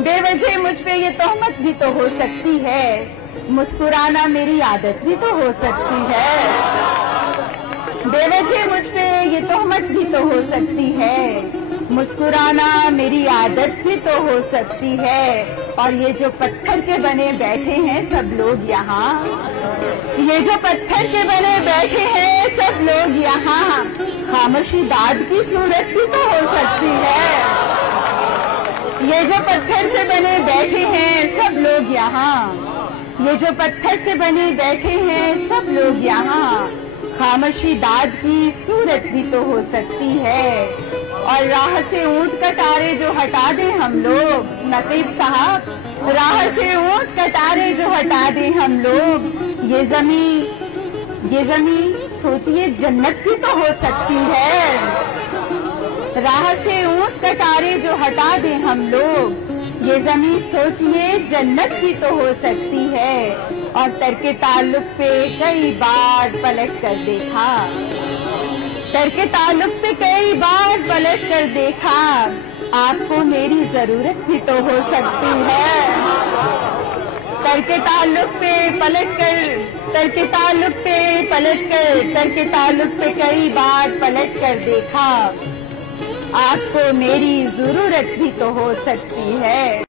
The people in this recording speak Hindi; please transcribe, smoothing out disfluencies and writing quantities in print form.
बेवजह मुझ पे ये तोहमत भी तो हो सकती है, मुस्कुराना मेरी आदत भी तो हो सकती है। बेवजह मुझ पे ये तोहमत भी तो हो सकती है, मुस्कुराना मेरी आदत भी तो हो सकती है। और ये जो पत्थर के बने बैठे हैं सब लोग यहाँ, ये जो पत्थर के बने बैठे हैं सब लोग यहाँ, खामोशी दाद की सूरत भी तो हो सकती है। ये जो पत्थर से बने बैठे हैं सब लोग यहाँ, ये जो पत्थर से बने बैठे हैं सब लोग यहाँ, खामोशी दाद की सूरत भी तो हो सकती है। और राह से ऊंट कटारे जो हटा दें हम लोग, नकीब साहब, राह से ऊंट कटारे जो हटा दें हम लोग, ये जमीन सोचिए जन्नत भी तो हो सकती है। राह से ऊंट कटारे जो हटा दें हम लोग, ये जमीन सोचिए जन्नत भी तो हो सकती है। और तरके ताल्लुक पे कई बार पलट कर देखा, तरके ताल्लुक पे कई बार पलट कर देखा, आपको मेरी जरूरत भी तो हो सकती है। तरके ताल्लुक पे पलट कर, तरके ताल्लुक पे पलट कर, तरके ताल्लुक पे कई बार पलट कर देखा, आपको मेरी जरूरत भी तो हो सकती है।